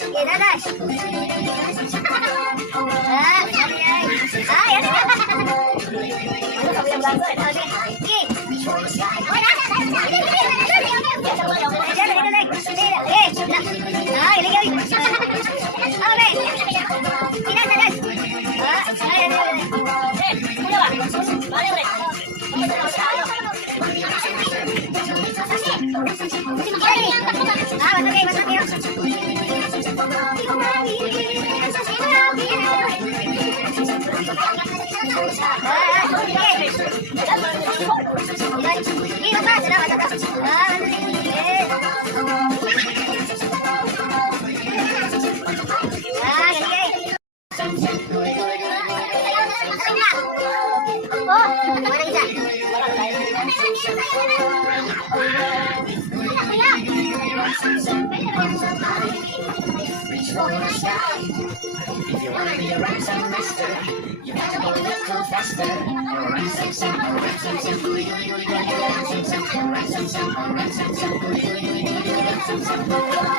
Kira na. Ah, sabi ay. Ah, yan na. Ano sabi ang bago? Okay. Okay. If you wanna be a rhyme song master, you gotta be a little faster. Rhyme song song, rhyme song song, gooey gooey gooey gooey, rhyme song song, rhyme song song, rhyme song song, gooey gooey gooey gooey, rhyme song song.